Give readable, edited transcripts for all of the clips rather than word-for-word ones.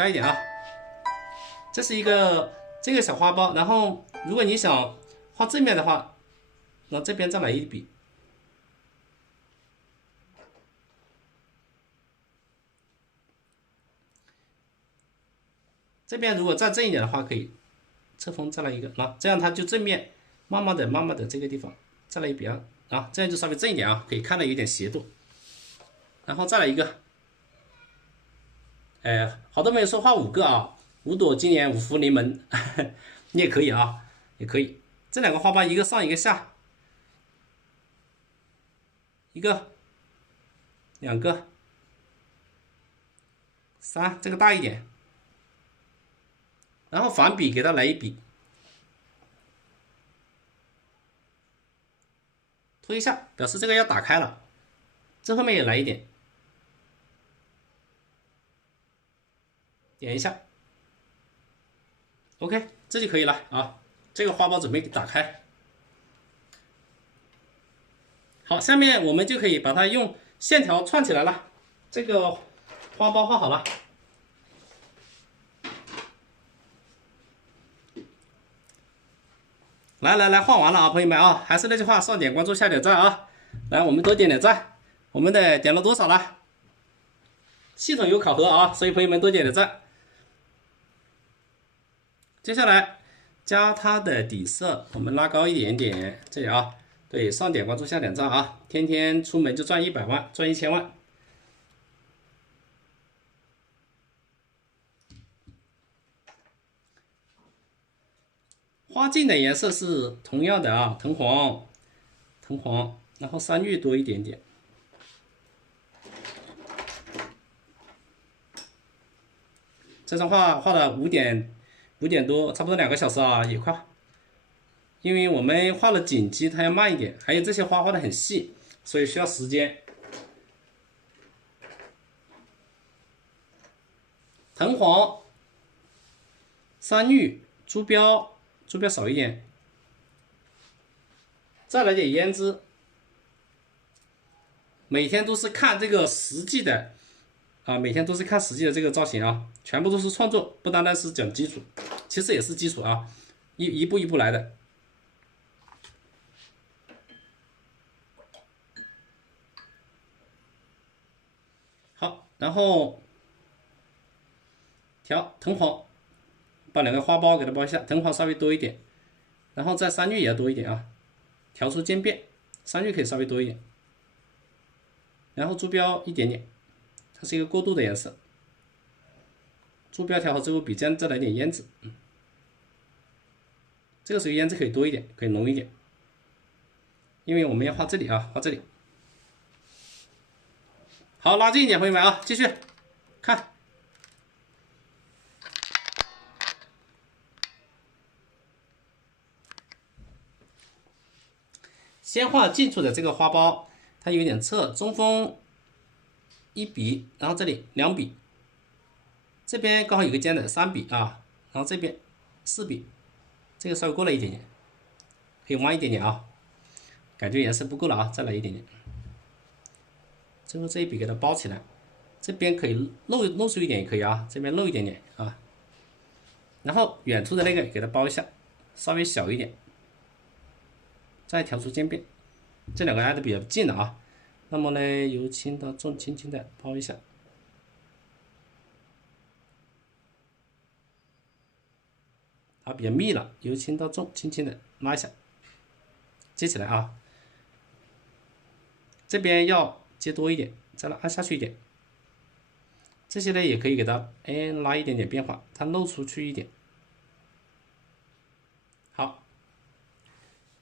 加一点啊。这是一个这个小花苞，然后如果你想画正面的话，那这边再来一笔。这边如果再正一点的话，可以侧锋再来一个啊，这样它就正面慢慢的这个地方再来一笔啊，这样就稍微正一点啊，可以看到有点斜度。然后再来一个，好多朋友说画5个啊，5朵金莲，5福临门，你也可以啊，也可以。这2个花苞一个上一个下，一个、2个、3，这个大一点。然后反笔给它来一笔，拖一下，表示这个要打开了。这后面也来一点，点一下 ，OK， 这就可以了啊。这个花苞准备打开。好，下面我们就可以把它用线条串起来了。这个花苞画好了。来，画完了啊，朋友们啊，还是那句话，上点关注，下点赞啊。来，我们多点点赞。我们的点了多少了？系统有考核啊，所以朋友们多点点赞。接下来加它的底色，我们拉高一点点，这里啊，对，上点关注，下点赞啊。天天出门就赚100万，赚1000万。花茎的颜色是同样的啊，藤黄，然后山芋多一点点。这张画了5点多，差不多2个小时啊，也快。因为我们画了锦鸡，它要慢一点，还有这些花画的很细，所以需要时间。藤黄、山芋、猪标少一点，再来点胭脂。每天都是看这个实际的啊，每天都是看实际的这个造型啊，全部都是创作，不单单是讲基础，其实也是基础啊，一步一步来的。好，然后调藤黄，把2个花苞给它包一下，藤黄稍微多一点，然后再山芋也要多一点啊，调出渐变，山芋可以稍微多一点，然后猪标一点点，它是一个过渡的颜色。猪标调好之后，笔尖再来点胭脂，这个时候胭脂可以多一点，可以浓一点，因为我们要画这里啊，画这里。好，拉近一点，朋友们啊，继续看。先画近处的这个花苞，它有点侧，中锋1笔，然后这里2笔，这边刚好有个尖的3笔啊，然后这边4笔，这个稍微过了一点点，可以弯一点点啊，感觉颜色不够了啊，再来一点点。最后这一笔给它包起来，这边可以露出一点也可以啊，这边露一点点啊，然后远处的那个给它包一下，稍微小一点，再调出渐变，这2个挨得比较近了啊。那么呢，由轻到重，轻轻的包一下，它比较密了，由轻到重，轻轻的拉一下，接起来啊。这边要接多一点，再拉下去一点。这些呢也可以给它拉一点点变化，它露出去一点。好，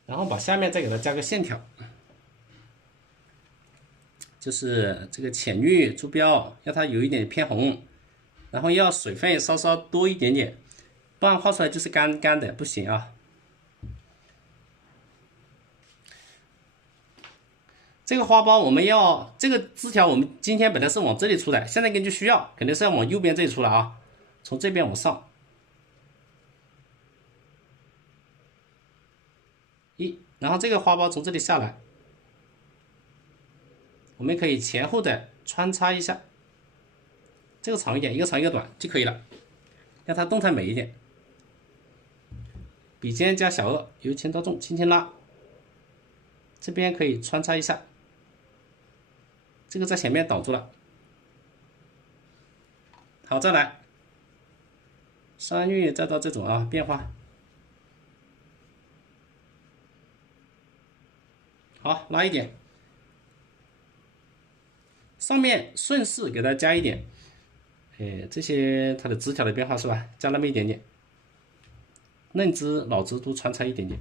然后把下面再给它加个线条，就是这个浅绿猪标，要它有一点偏红，然后要水分稍稍多一点点，不然画出来就是干干的，不行啊。这个花苞我们要这个枝条，我们今天本来是往这里出的，现在根据需要肯定是要往右边这里出了啊，从这边往上然后这个花苞从这里下来，我们可以前后的穿插一下，这个长一点，一个长一个短就可以了，让它动态美一点。笔尖加小颚，由轻到重，轻轻拉。这边可以穿插一下，这个在前面挡住了。好，再来山芋，再到这种啊变化。好，拉一点，上面顺势给它加一点，这些它的枝条的变化是吧？加那么一点点，嫩枝、老枝都穿插一点点，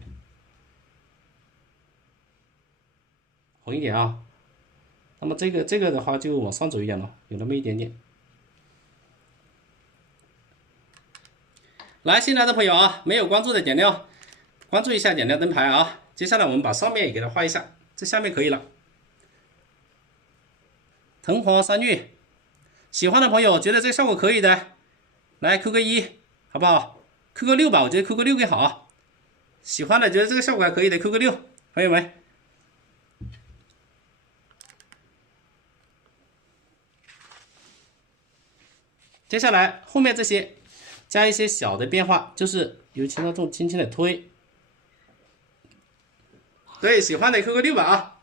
红一点啊。那么这个的话就往上走一点了，有那么一点点。来，新来的朋友啊，没有关注的点亮，关注一下，点亮灯牌啊。接下来我们把上面也给它画一下，这下面可以了。藤黄山芋，喜欢的朋友觉得这个效果可以的，来扣个1，好不好？扣个6吧，我觉得扣个6更好。喜欢的觉得这个效果还可以的，扣个6，朋友们。接下来后面这些加一些小的变化，就是由轻到重，轻轻的推。对，喜欢的扣个6吧啊！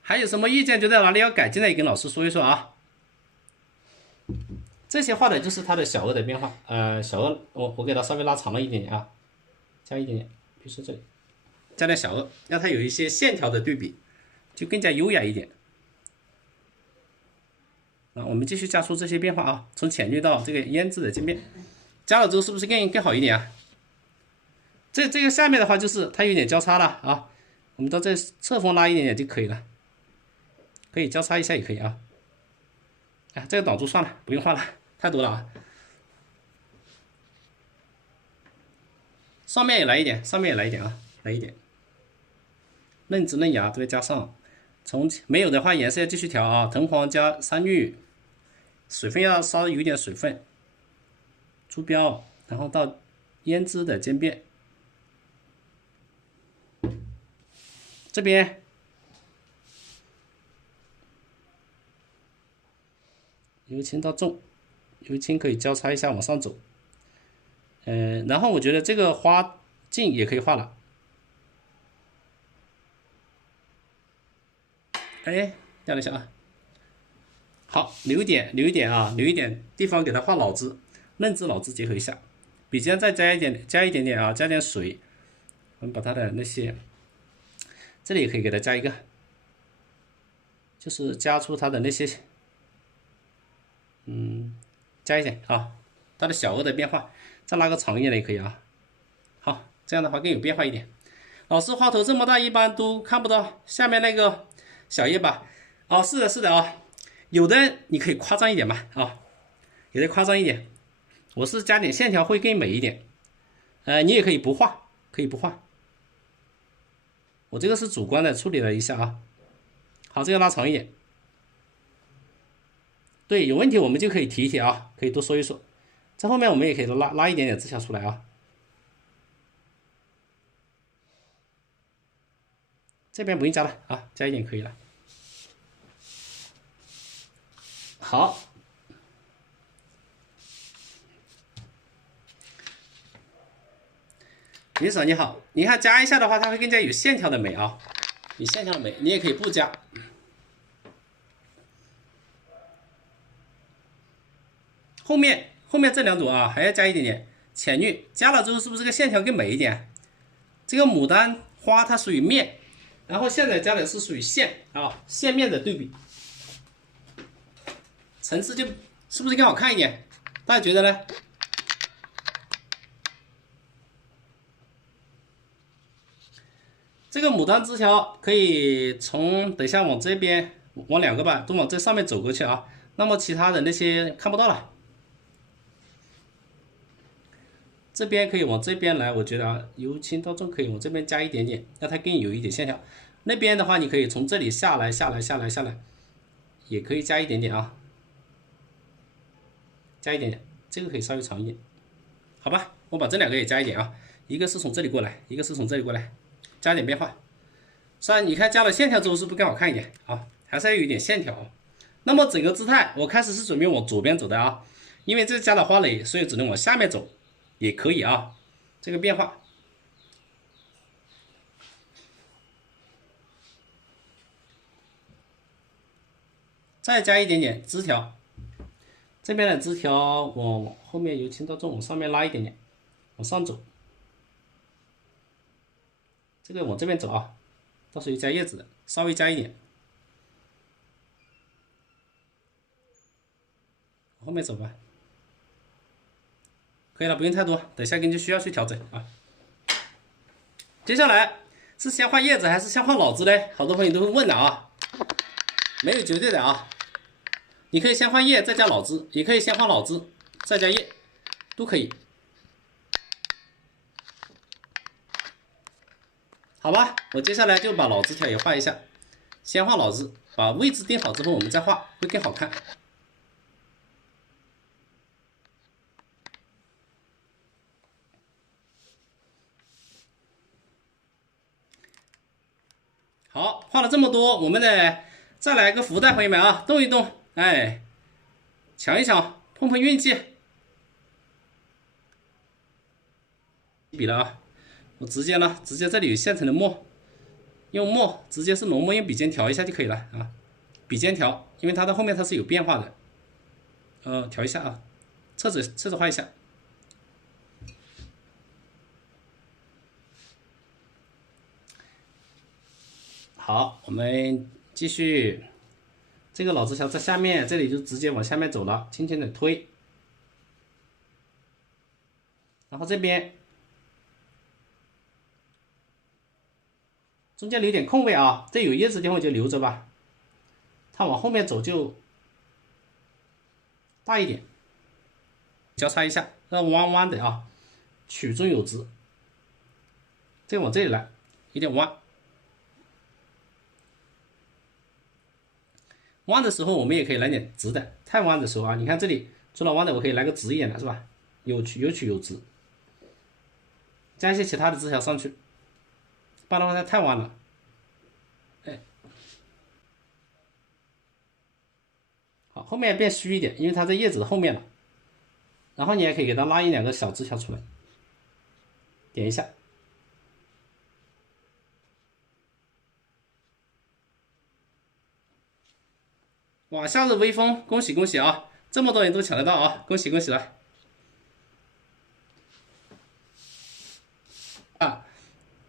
还有什么意见？觉得哪里要改进的，也跟老师说一说啊。这些画的就是它的小颚的变化，小颚我给它稍微拉长了一点点啊，加一点点，比如说这里，加点小颚，让它有一些线条的对比，就更加优雅一点。我们继续加出这些变化啊，从浅绿到这个胭脂的渐变，加了之后是不是更好一点啊？这个下面的话就是它有点交叉了啊，我们到这侧锋拉一点点就可以了，可以交叉一下也可以啊。这个挡住算了，不用画了，太多了啊。上面也来一点，上面也来一点啊，来一点。嫩枝嫩芽都要加上，从没有的话颜色要继续调啊，藤黄加山芋。水分要稍微有点水分，珠标，然后到胭脂的渐变，这边由轻到重，由轻可以交叉一下往上走，然后我觉得这个花茎也可以画了，掉了一下啊。好，留一点啊，留一点地方给它画老枝，嫩枝老枝结合一下，笔尖再加一点点啊，加点水，我们把它的那些，这里也可以给它加一个，就是加出它的那些，加一点啊，它的小颚的变化，再拉个长一点的也可以啊。好，这样的话更有变化一点。老师花头这么大，一般都看不到下面那个小叶吧？哦，是的啊。有的你可以夸张一点嘛，有的夸张一点，我是加点线条会更美一点，你也可以不画，我这个是主观的处理了一下啊。好，这个拉长一点，对，有问题我们就可以提一提啊，可以多说一说，在后面我们也可以拉一点点枝条出来啊。这边不用加了啊，加一点可以了。好，云嫂你好，你看加一下的话，它会更加有线条的美啊，有线条的美，你也可以不加。后面这两种啊，还要加一点点浅绿，加了之后是不是这个线条更美一点？这个牡丹花它属于面，然后现在加的是属于线啊，线面的对比。层次就是不是更好看一点？大家觉得呢？这个牡丹枝条可以等一下往这边往2个吧，都往这上面走过去啊。那么其他的那些看不到了。这边可以往这边来，我觉得啊，由轻到重可以往这边加一点点，让它更有一点线条。那边的话，你可以从这里下来，也可以加一点点啊。加一点点，这个可以稍微长一点，好吧？我把这2个也加一点啊，一个是从这里过来，一个是从这里过来，加点变化。虽然你看加了线条之后是不是更好看一点啊？还是要有一点线条，那么整个姿态，我开始是准备往左边走的啊，因为这加了花蕾，所以只能往下面走，也可以啊。这个变化，再加一点点枝条，这边的枝条往后面由轻到重往上面拉一点点，往上走。这个往这边走啊，到时候加叶子的，稍微加一点，往后面走吧。可以了，不用太多，等下根据需要去调整啊。接下来是先画叶子还是先画脑子呢？好多朋友都会问的啊，没有绝对的啊。你可以先画叶再加脑子，也可以先画脑子再加叶，都可以。好吧，我接下来就把脑子条也画一下，先画脑子，把位置定好之后我们再画，会更好看。好，画了这么多，我们呢再来个福袋，朋友们啊，动一动，哎，抢一抢，碰碰运气。笔了啊，我直接这里有现成的墨，用墨直接是浓墨，用笔尖调一下就可以了啊。笔尖调，因为它的后面它是有变化的，调一下啊，侧着画一下。好，我们继续，这个脑子条在下面，这里就直接往下面走了，轻轻的推，然后这边中间留点空位啊，这有叶子的地方就留着吧，它往后面走就大一点，交叉一下，让弯弯的啊，曲中有直，这个往这里来，有点弯。弯的时候我们也可以来点直的，太弯的时候啊，你看这里做了弯的，我可以来个直一点的，是吧？有曲有直，加一些其他的枝条上去，不然的话它太弯了。哎，好，后面变虚一点，因为它在叶子的后面了。然后你也可以给它拉一两个小枝条出来，点一下。哇，夏日微风，恭喜恭喜啊！这么多人都抢得到啊，恭喜恭喜了！啊，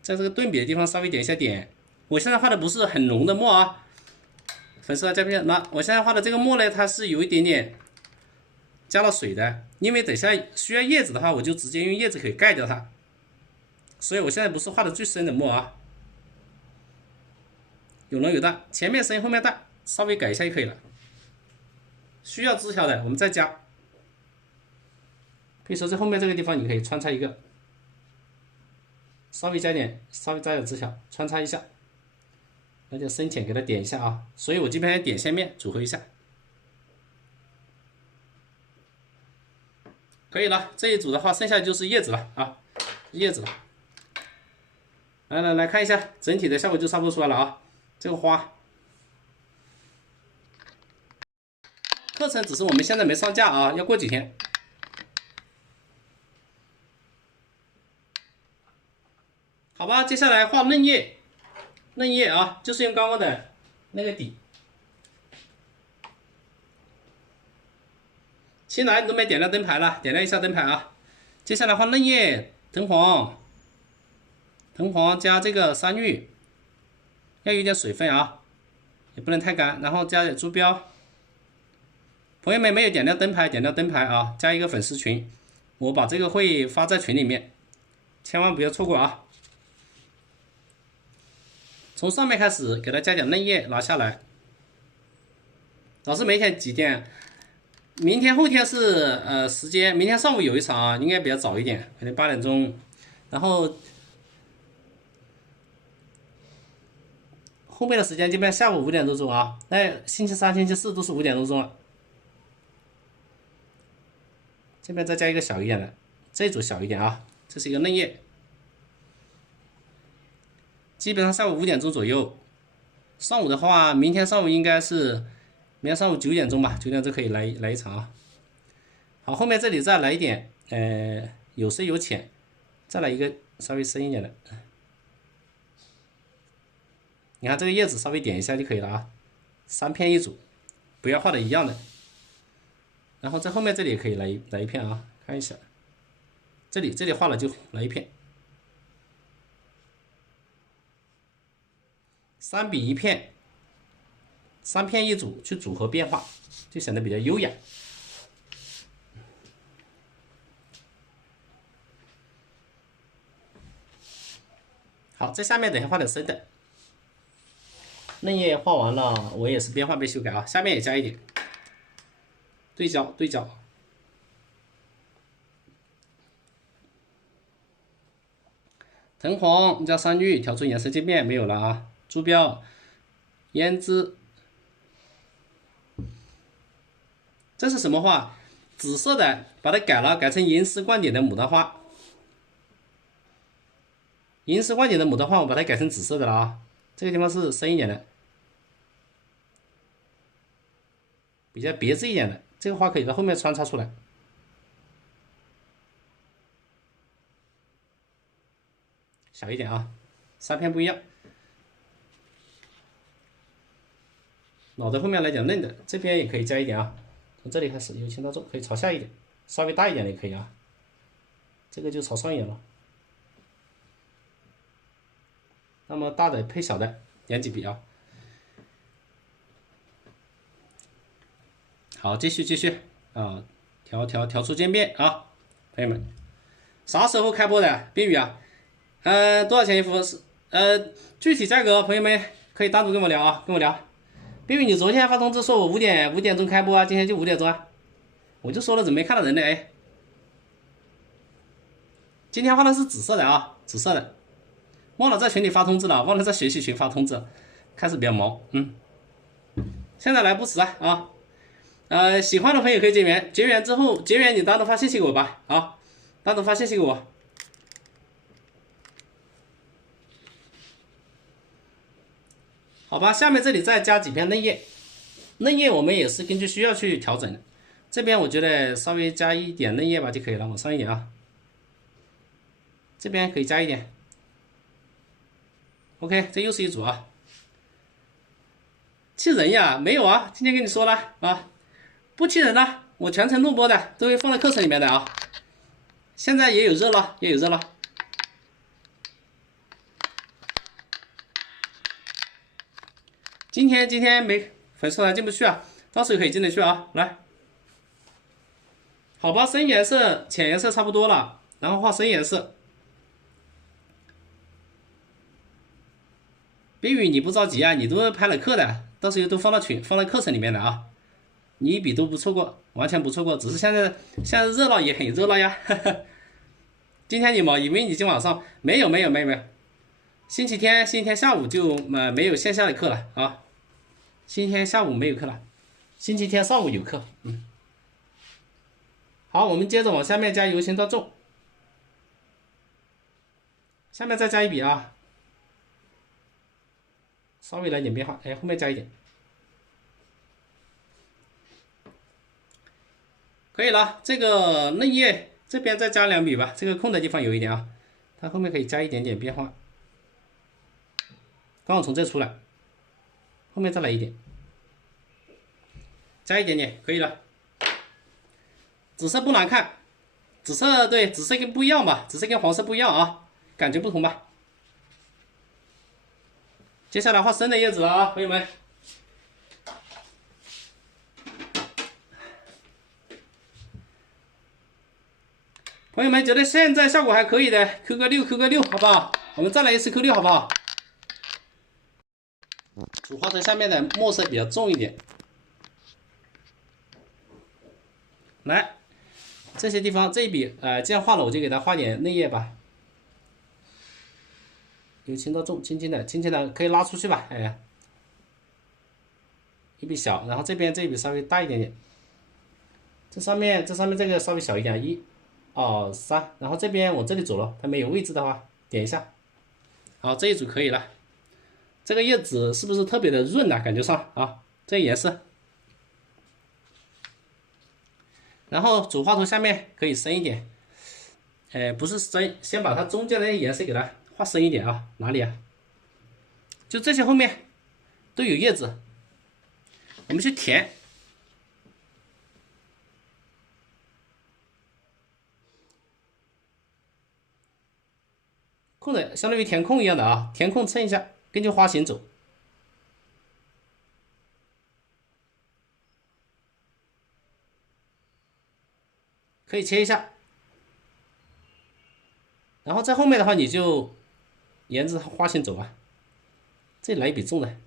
在这个顿笔的地方稍微点一下点。我现在画的不是很浓的墨啊，粉丝加片。那我现在画的这个墨呢，它是有一点点加了水的，因为等下需要叶子的话，我就直接用叶子可以盖掉它。所以我现在不是画的最深的墨啊，有浓有淡，前面深后面淡，稍微改一下就可以了。需要枝条的我们再加，可以说在后面这个地方你可以穿插一个，稍微加点枝条，穿插一下，来点深浅给它点一下啊。所以我这边点线面组合一下，可以了。这一组的话，剩下就是叶子了啊，叶子了。来看一下整体的效果就差不多出来了啊。这个花。课程只是我们现在没上架啊，要过几天。好吧，接下来画嫩叶，嫩叶啊，就是用刚刚的那个底。新来你都没点亮灯牌了，点亮一下灯牌啊。接下来画嫩叶，藤黄加这个山芋，要有点水分啊，也不能太干，然后加点珠标。朋友们没有点亮灯牌，点亮灯牌啊！加一个粉丝群，我把这个会发在群里面，千万不要错过啊！从上面开始给它加点嫩叶，拿下来。老师每天几点？明天后天是时间，明天上午有一场啊，应该比较早一点，可能8点钟。然后后面的时间基本上下午5点多钟啊，那星期3、星期4都是5点多钟了。这边再加一个小一点的，这组小一点啊，这是一个嫩叶，基本上下午5点钟左右。上午的话，明天上午应该是明天上午9点钟吧，9点钟可以来一场啊。好，后面这里再来一点，有深有浅，再来一个稍微深一点的。你看这个叶子稍微点一下就可以了啊，3片一组，不要画的一样的。然后在后面这里也可以来一片啊，看一下，这里画了就来一片，3笔一片，3片一组去组合变化，就显得比较优雅。好，在下面等一下画点深的。嫩叶画完了，我也是边画边修改啊，下面也加一点，对焦。藤黄加山绿，调出颜色渐变，没有了啊。朱标、胭脂，这是什么花？紫色的，把它改成银丝冠点的牡丹花。银丝冠点的牡丹花，我把它改成紫色的了啊。这个地方是深一点的，比较别致一点的。这个花可以在后面穿插出来。小一点啊，3片不一样。老的后面来讲嫩的，这边也可以加一点啊。从这里开始由轻到重，可以朝下一点，稍微大一点的也可以啊。这个就朝上一点了。那么大的配小的，点几笔啊。好，继续啊，调出渐变啊，朋友们，啥时候开播的？冰雨啊，多少钱一幅？具体价格朋友们可以单独跟我聊啊，跟我聊。冰雨，你昨天发通知说我5点钟开播啊，今天就5点钟啊，我就说了怎么没看到人呢？哎，今天画的是紫色的啊，紫色的。忘了在群里发通知了，忘了在学习群发通知，开始比较忙，现在来不迟啊，喜欢的朋友可以结缘，结缘之后你单独发信息给我吧，啊，单独发信息给我。好吧，下面这里再加几片嫩叶，嫩叶我们也是根据需要去调整的，这边我觉得稍微加一点嫩叶吧就可以了，往上一点啊，这边可以加一点。OK， 这又是一组啊，气人呀？没有啊，今天跟你说了啊，不气人了，我全程录播的，都会放在课程里面的啊。现在也有热了，今天没粉丝团进不去啊，到时候可以进得去啊。来，好吧，深颜色、浅颜色差不多了，然后画深颜色。冰雨，你不着急啊，你都拍了课的，到时候都放到课程里面的啊，你一笔都不错过，完全不错过，只是现在热闹也很热闹呀。今天你忙，以为你今晚上没有，星期天下午就没有线下的课了啊，星期天下午没有课了，星期天上午有课，好，我们接着往下面加由轻到重，下面再加一笔啊。稍微来点变化，哎，后面加一点，可以了。这个嫩叶这边再加2笔吧，这个空的地方有一点啊，它后面可以加一点点变化。刚好从这出来，后面再来一点，加一点点，可以了。紫色不难看，紫色对，紫色跟不一样吧，紫色跟黄色不一样啊，感觉不同吧。接下来画深的叶子了啊，朋友们。朋友们觉得现在效果还可以的，扣个6，好不好？我们再来一次扣6，好不好？主画层下面的墨色比较重一点。来，这些地方这一笔，这样画了，我就给它画点嫩叶吧。由轻到重，轻轻的可以拉出去吧，哎，一笔小，然后这边这一笔稍微大一点点，这上面这个稍微小一点，1、2、3，然后这边往这里走了，它没有位置的话，点一下，好，这一组可以了。这个叶子是不是特别的润呢？感觉上啊，这颜色然后主画图下面可以深一点，不是深，先把它中间的颜色给它画深一点啊，哪里啊？就这些后面都有叶子，我们去填。空的相当于填空一样的啊，填空蹭一下，根据花型走，可以切一下。然后在后面的话，你就沿着花型走啊。这里来一笔重的，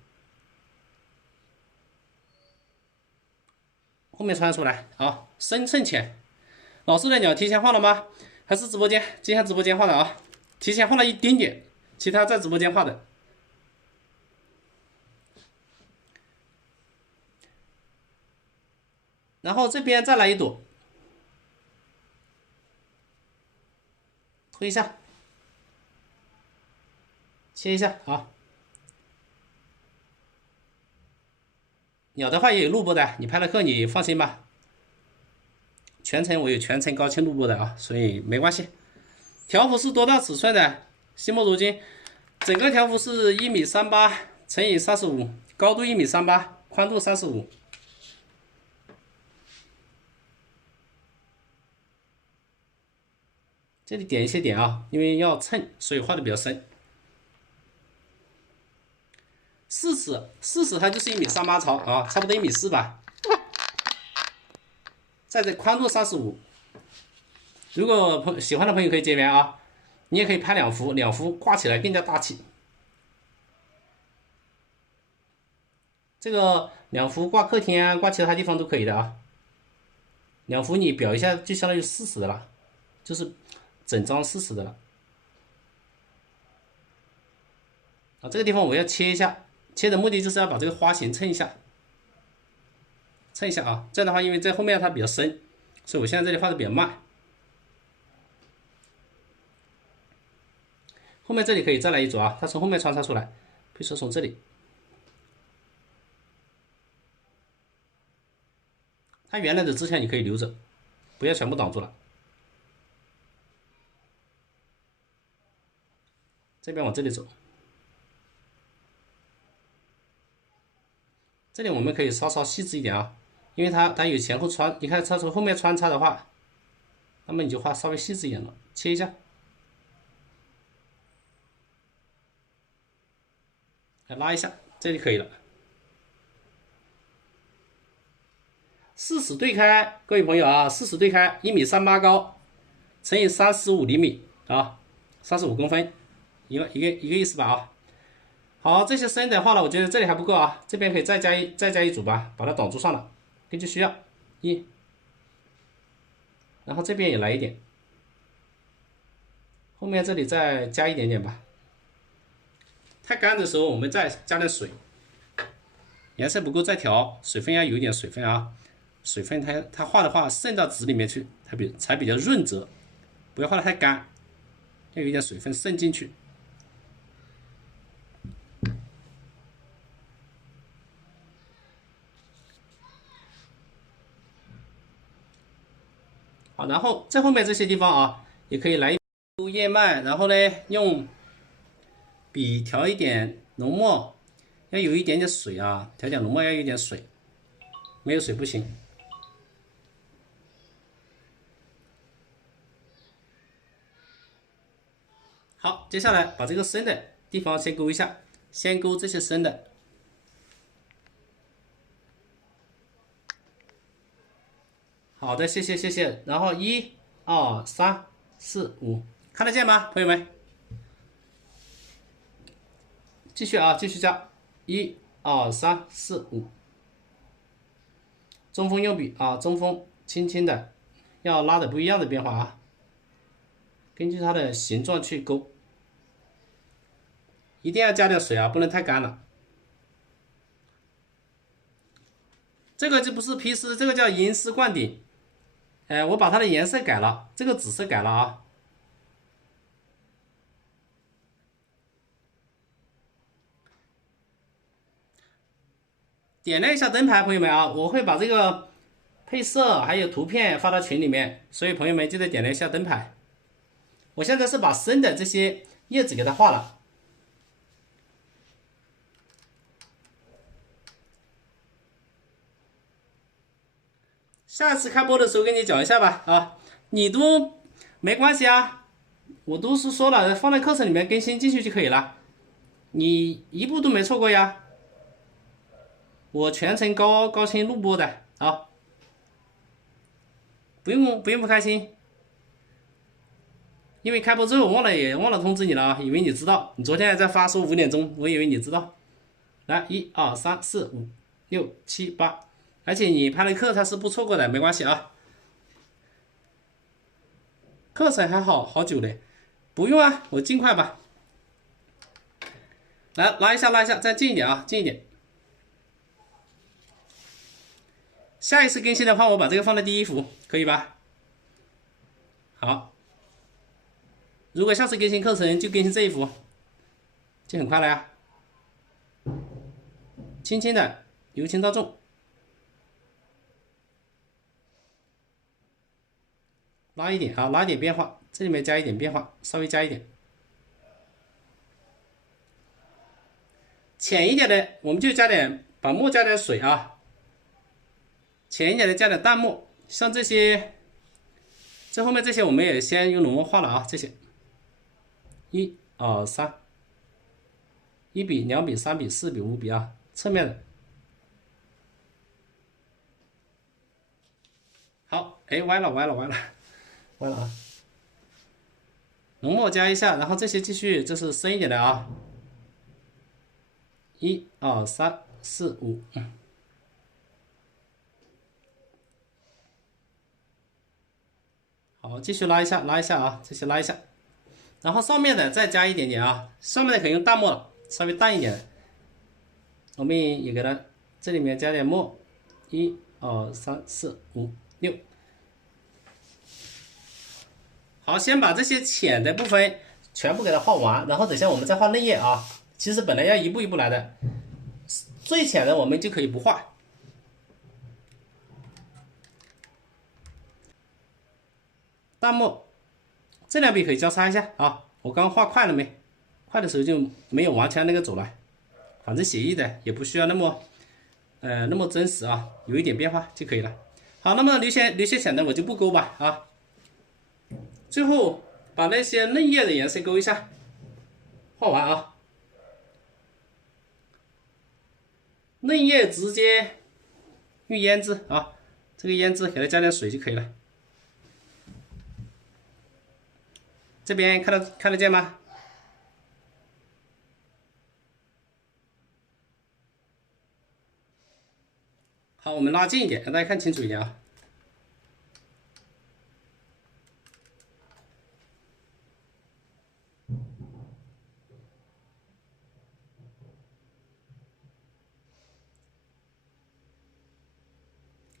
后面穿出来啊，深衬浅。老师的鸟提前画了吗？还是直播间？今天直播间画的啊，提前画了一丁点，其他在直播间画的。然后这边再来一朵，推一下，切一下啊。鸟的话也有录播的，你拍了课你放心吧。全程我有全程高清录播的啊，所以没关系。条幅是多大尺寸的？惜墨如金，整个条幅是1.38米乘以35，高度1.38米，宽度35。这里点一些点啊，因为要衬，所以画的比较深。4尺它就是1.38米朝啊，差不多1.4米吧。在这宽度35。如果喜欢的朋友可以结缘啊，你也可以拍两幅挂起来更加大气。这个两幅挂客厅啊，挂其他地方都可以的啊。两幅你裱一下，就相当于40的了，就是整张40的了。啊，这个地方我要切一下，切的目的就是要把这个花型衬一下，衬一下啊。这样的话，因为在后面它比较深，所以我现在这里画的比较慢。后面这里可以再来一组啊，它从后面穿插出来，比如说从这里，它原来的支线你可以留着，不要全部挡住了。这边往这里走，这里我们可以稍稍细致一点啊，因为它有前后穿，你看它从后面穿插的话，那么你就画稍微细致一点了，切一下，拉一下，这就可以了。40对开，各位朋友啊，40对开，1.38米高，乘以35厘米啊，35公分，一个意思吧啊。好，这些深的画了，我觉得这里还不够啊，这边可以再加一组吧，把它挡住算了，根据需要然后这边也来一点，后面这里再加一点点吧。太干的时候我们再加点水，颜色不够再调，水分要有一点水分啊，水分它画的话渗到纸里面去，才比较润泽，不要画的太干，要有一点水分渗进去。好，然后在后面这些地方啊，也可以来叶脉，然后呢用笔调一点浓墨，要有一点点水啊，调点浓墨要有一点水，没有水不行。好，接下来把这个深的地方先勾一下，先勾这些深的。好的，谢谢。然后1、2、3、4、5，看得见吗，朋友们？继续啊，继续加1、2、3、4、5。中锋用笔啊，中锋轻轻的，要拉的不一样的变化啊，根据它的形状去勾，一定要加点水啊，不能太干了。这个就不是批丝，这个叫银丝灌顶。我把它的颜色改了，这个紫色改了啊。点亮一下灯牌，朋友们啊，我会把这个配色还有图片发到群里面，所以朋友们记得点亮一下灯牌。我现在是把生的这些叶子给它画了。下次开播的时候跟你讲一下吧，啊，你都没关系啊，我都是说了放在课程里面更新进去就可以了，你一步都没错过呀。我全程高清录播的啊，不用不开心，因为开播之后忘了通知你了啊，以为你知道，你昨天还在发说5点钟，我以为你知道。来，1、2、3、4、5、6、7、8，而且你拍的课它是不错过的，没关系啊。课程还好久嘞，不用啊，我尽快吧。来拉一下，再近一点啊，近一点。下一次更新的话，我把这个放在第一幅，可以吧？好，如果下次更新课程就更新这一幅，就很快了呀。轻轻的，由轻到重，拉一点啊，拉一点变化，这里面加一点变化，稍微加一点。浅一点的，我们就把墨加点水啊。浅一点的加点淡墨，像这些，这后面这些我们也先用浓墨画了啊，这些。1、2、3，1笔、2笔、3笔、4笔、5笔啊，侧面的。好，哎，歪了啊！浓墨加一下，然后这些继续，这是深一点的啊。1、2、3、4、5。好，继续拉一下啊，这些拉一下，然后上面的再加一点点啊，上面的可以用淡墨了，稍微淡一点的，我们也给它这里面加点墨，1、2、3、4、5、6。好，先把这些浅的部分全部给它画完，然后等下我们再画嫩叶啊。其实本来要一步一步来的，最浅的我们就可以不画。淡墨，这2笔可以交叉一下啊。我刚画快了没？快的时候就没有完全那个走了，反正写意的也不需要那么真实啊，有一点变化就可以了。好，那么留些浅的我就不勾吧啊。最后把那些嫩叶的颜色勾一下，画完啊。嫩叶直接用胭脂啊，这个胭脂给它加点水就可以了。这边看得见吗？好，我们拉近一点，让大家看清楚一点啊。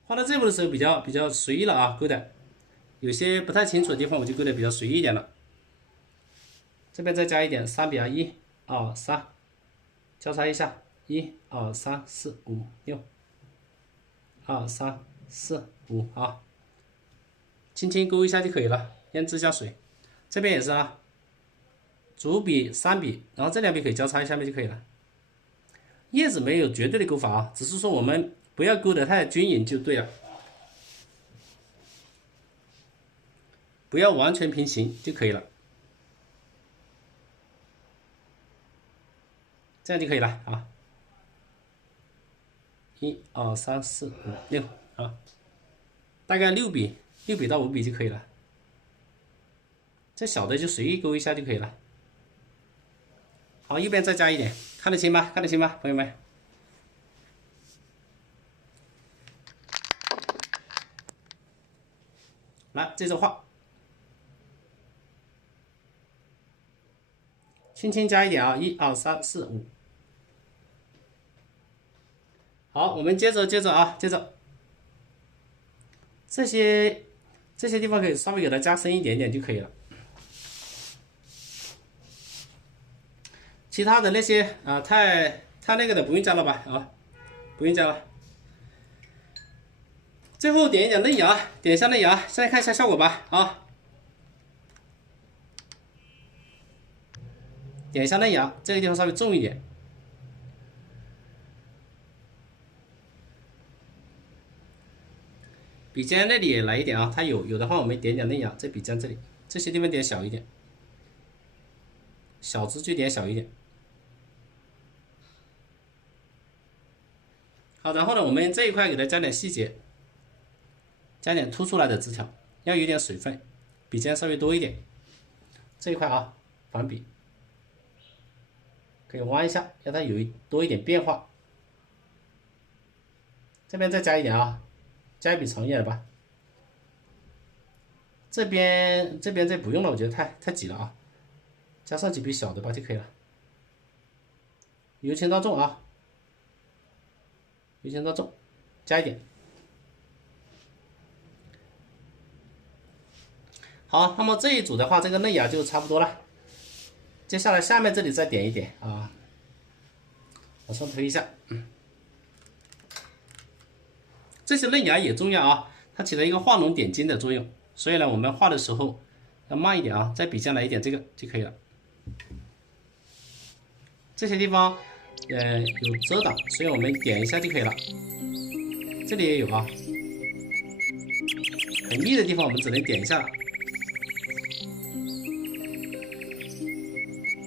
画到这步的时候比较随意了啊，勾的有些不太清楚的地方我就勾的比较随意一点了。这边再加一点3笔啊，1、2、3，交叉一下，1、2、3、4、5、6，1、2、3、4、5啊，轻轻勾一下就可以了，胭脂加水。这边也是啊，主笔3笔，然后这2笔可以交叉一下面就可以了。叶子没有绝对的勾法啊，只是说我们不要勾得太均匀就对了，不要完全平行就可以了，这样就可以了啊。1、2、3、4、5、6啊，大概6笔到5笔就可以了。这小的就随意勾一下就可以了。好，右边再加一点，看得清吗？朋友们？来，接着画，轻轻加一点啊，1、2、3、4、5。好，我们接着啊，接着这些地方可以稍微给它加深一点点就可以了。其他的那些啊，太那个的不用加了吧啊，不用加了。最后点一点嫩芽，点一下嫩芽，先来看一下效果吧。啊，点一下嫩芽，这个地方稍微重一点。笔尖那里也来一点啊，它有的话我们点点嫩芽，在笔尖这里，这些地方点小一点，小字就点小一点。好，然后呢，我们这一块给它加点细节，加点凸出来的枝条，要有点水分，笔尖稍微多一点。这一块啊，反笔可以弯一下，让它多一点变化。这边再加一点啊。加一笔长一点的吧，这边这不用了，我觉得太挤了啊，加上几笔小的吧就可以了。由轻到重啊，由轻到重，加一点。好，那么这一组的话，这个嫩芽就差不多了。接下来下面这里再点一点啊，往上推一下。这些嫩芽也重要啊，它起了一个画龙点睛的作用，所以呢，我们画的时候要慢一点啊，在笔尖来一点这个就可以了。这些地方有遮挡，所以我们点一下就可以了。这里也有啊，很密的地方我们只能点一下了。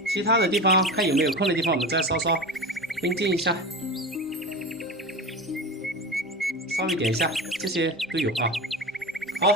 其他的地方看有没有空的地方，我们再稍稍分进一下。稍微点一下，这些都有啊。好，